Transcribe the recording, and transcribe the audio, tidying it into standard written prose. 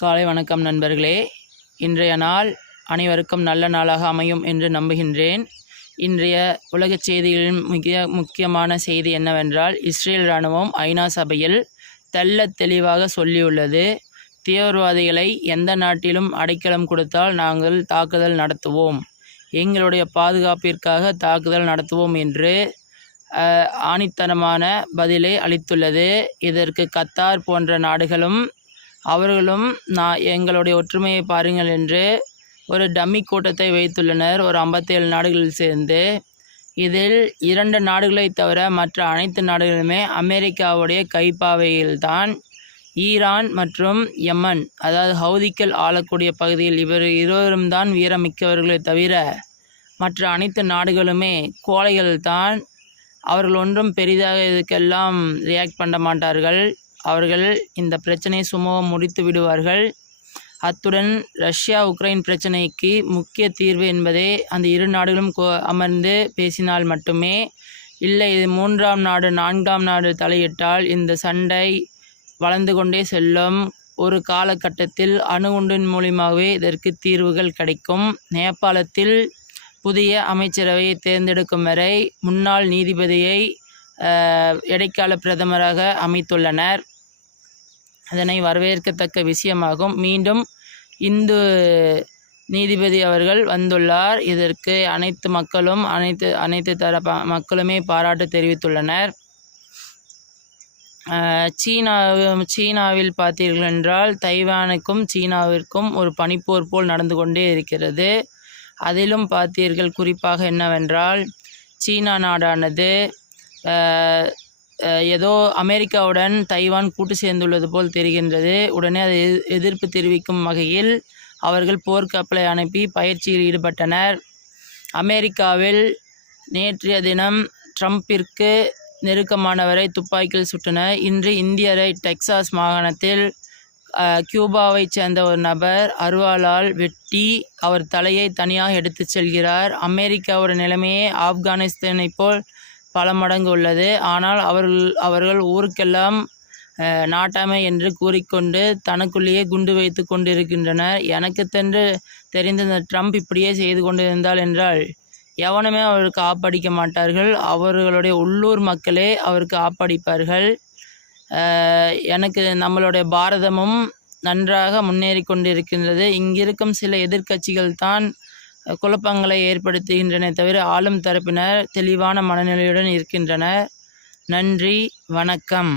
காலை வணக்கம் நண்பர்களே. இன்றைய நாள் அனைவருக்கும் நல்ல நாளாக அமையும் என்று நம்புகின்றேன். இன்றைய உலகச் செய்திகளின் முக்கியமான செய்தி என்னவென்றால், இஸ்ரேல் இராணுவம் ஐநா சபையில் தெள்ளத் தெளிவாக சொல்லியுள்ளது, தீவிரவாதிகளை எந்த நாட்டிலும் அடைக்கலம் கொடுத்தால் நாங்கள் தாக்குதல் நடத்துவோம், எங்களுடைய பாதுகாப்பிற்காக தாக்குதல் நடத்துவோம் என்று ஆணித்தரமான பதிலை அளித்துள்ளது. இதற்கு கத்தார் போன்ற நாடுகளும் அவர்களும் எங்களுடைய ஒற்றுமையை பாருங்கள் என்று ஒரு டம்மி கூட்டத்தை வைத்துள்ளனர், ஒரு 57 நாடுகளில் சேர்ந்து. இதில் 2 நாடுகளை தவிர மற்ற அனைத்து நாடுகளுமே அமெரிக்காவுடைய கைப்பாவையில்தான். ஈரான் மற்றும் யமன், அதாவது ஹவுதிக்கள் ஆளக்கூடிய பகுதியில் இருவரும் தான் வீரமிக்கவர்களே தவிர மற்ற அனைத்து நாடுகளுமே கோழைகள்தான். அவர்கள் ஒன்றும் பெரிதாக இதுக்கெல்லாம் ரியாக்ட் பண்ண மாட்டார்கள். அவர்கள் இந்த பிரச்சனையை சுமூகம் முடித்து விடுவார்கள். அத்துடன் ரஷ்யா உக்ரைன் பிரச்சனைக்கு முக்கிய தீர்வு என்பதே அந்த இரு நாடுகளும் அமர்ந்து பேசினால் மட்டுமே. இல்லை, இது 3ஆம் நாடு 4ஆம் நாடு தலையிட்டால் இந்த சண்டை வளர்ந்து கொண்டே செல்லும். ஒரு காலகட்டத்தில் அணுகுண்டின் மூலியமாகவே இதற்கு தீர்வுகள் கிடைக்கும். நேபாளத்தில் புதிய அமைச்சரவையை தேர்ந்தெடுக்கும் வரை முன்னாள் நீதிபதியை இடைக்கால பிரதமராக அமைத்துள்ளனர். அதனை வரவேற்கத்தக்க விஷயமாகும். மீண்டும் இந்து நீதிபதி அவர்கள் வந்துள்ளார். இதற்கு அனைத்து மக்களும் அனைத்து தரப்பு மக்களுமே பாராட்டு தெரிவித்துள்ளனர். சீனாவில் பார்த்தீர்கள் என்றால் தைவானுக்கும் சீனாவிற்கும் ஒரு பனிப்போர் போல் நடந்து கொண்டே இருக்கிறது. அதிலும் பார்த்தீர்கள் குறிப்பாக என்னவென்றால், சீனா நாடானது ஏதோ அமெரிக்காவுடன் தைவான் கூட்டு சேர்ந்துள்ளது போல் தெரிகின்றது. உடனே அதை எதிர்ப்பு தெரிவிக்கும் வகையில் அவர்கள் போர்க்கப்பலை அனுப்பி பயிற்சியில் ஈடுபட்டனர். அமெரிக்காவில் நேற்றைய தினம் ட்ரம்பிற்கு நெருக்கமானவரை துப்பாக்கியில் சுட்டனர். இன்று இந்தியரை டெக்சாஸ் மாகாணத்தில் கியூபாவைச் சேர்ந்த ஒரு நபர் அருவாளால் வெட்டி அவர் தலையை தனியாக எடுத்து செல்கிறார். அமெரிக்காவோட நிலைமையே ஆப்கானிஸ்தானை போல் பல மடங்கு உள்ளது. ஆனால் அவர்கள் ஊருக்கெல்லாம் நாட்டாமை என்று கூறிக்கொண்டு தனக்குள்ளேயே குண்டு வைத்து கொண்டிருக்கின்றனர். எனக்கு தெரிந்த இந்த ட்ரம்ப் இப்படியே செய்து கொண்டிருந்தால் என்றால் எவனுமே அவருக்கு ஆப்படிக்க மாட்டார்கள். அவர்களுடைய உள்ளூர் மக்களே அவருக்கு ஆப்படிப்பார்கள். எனக்கு நம்மளுடைய பாரதமும் நன்றாக முன்னேறி கொண்டிருக்கின்றது. இங்கிருக்கும் சில எதிர்க்கட்சிகள் தான் குழப்பங்களை ஏற்படுத்துகின்றன தவிர ஆளும் தரப்பினர் தெளிவான மனநிலையுடன் இருக்கின்றனர். நன்றி, வணக்கம்.